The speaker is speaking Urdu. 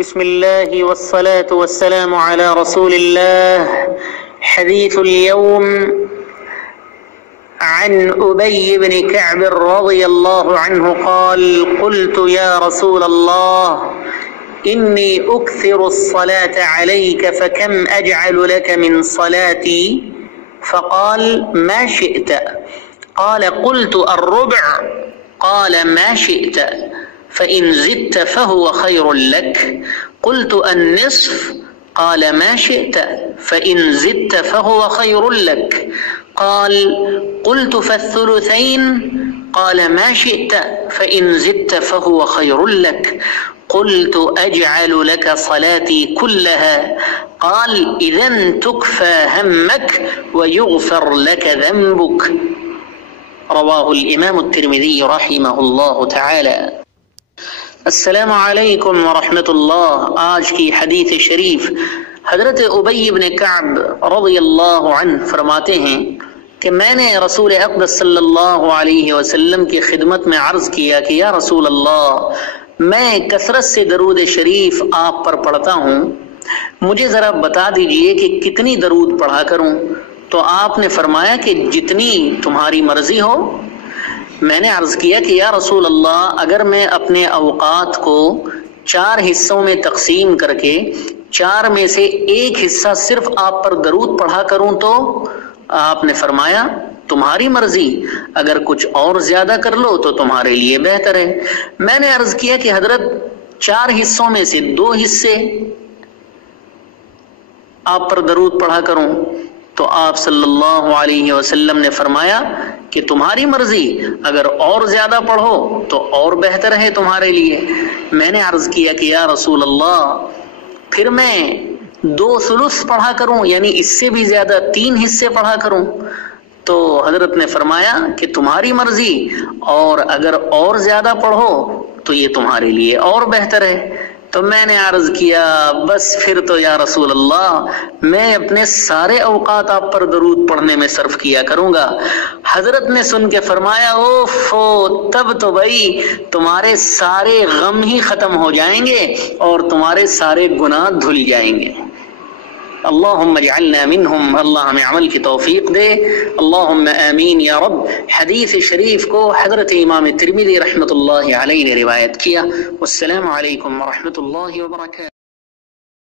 بسم الله والصلاة والسلام على رسول الله. حديث اليوم عن أبي بن كعب رضي الله عنه قال: قلت يا رسول الله إني أكثر الصلاة عليك فكم أجعل لك من صلاتي؟ فقال: ما شئت. قال: قلت: الربع. قال: ما شئت، فإن زدت فهو خير لك. قلت: النصف. قال: ما شئت، فإن زدت فهو خير لك. قال: قلت: فالثلثين. قال: ما شئت، فإن زدت فهو خير لك. قلت: أجعل لك صلاتي كلها. قال: إذن تكفى همك ويغفر لك ذنبك. رواه الإمام الترمذي رحمہ اللہ تعالی. السلام علیکم ورحمۃ اللہ. آج کی حدیث شریف حضرت ابی بن کعب رضی اللہ عنہ فرماتے ہیں کہ میں نے رسول اقدس صلی اللہ علیہ وسلم کی خدمت میں عرض کیا کہ یا رسول اللہ، میں کثرت سے درود شریف آپ پر پڑھتا ہوں، مجھے ذرا بتا دیجئے کہ کتنی درود پڑھا کروں؟ تو آپ نے فرمایا کہ جتنی تمہاری مرضی ہو. میں نے عرض کیا کہ یا رسول اللہ، اگر میں اپنے اوقات کو 4 حصوں میں تقسیم کر کے 4 میں سے ایک حصہ صرف آپ پر درود پڑھا کروں تو؟ آپ نے فرمایا تمہاری مرضی، اگر کچھ اور زیادہ کر لو تو تمہارے لیے بہتر ہے. میں نے عرض کیا کہ حضرت 4 حصوں میں سے 2 حصے آپ پر درود پڑھا کروں؟ تو آپ صلی اللہ علیہ وسلم نے فرمایا کہ تمہاری مرضی، اگر اور زیادہ پڑھو تو اور بہتر ہے تمہارے لیے. میں نے عرض کیا کہ یا رسول اللہ، پھر میں 2 ثلث پڑھا کروں، یعنی اس سے بھی زیادہ 3 حصے پڑھا کروں؟ تو حضرت نے فرمایا کہ تمہاری مرضی، اور اگر اور زیادہ پڑھو تو یہ تمہارے لیے اور بہتر ہے. تو میں نے عرض کیا بس پھر تو یا رسول اللہ، میں اپنے سارے اوقات آپ پر درود پڑھنے میں صرف کیا کروں گا. حضرت نے سن کے فرمایا اوفو، تب تو بھائی تمہارے سارے غم ہی ختم ہو جائیں گے اور تمہارے سارے گناہ دھل جائیں گے. اللہم اجعلنا منہم. اللہ ہمیں عمل کی توفیق دے. اللہم آمین یا رب. حدیث شریف کو حضرت امام ترمذی رحمۃ اللہ علیہ نے روایت کیا. والسلام علیکم ورحمۃ اللہ وبرکاتہ.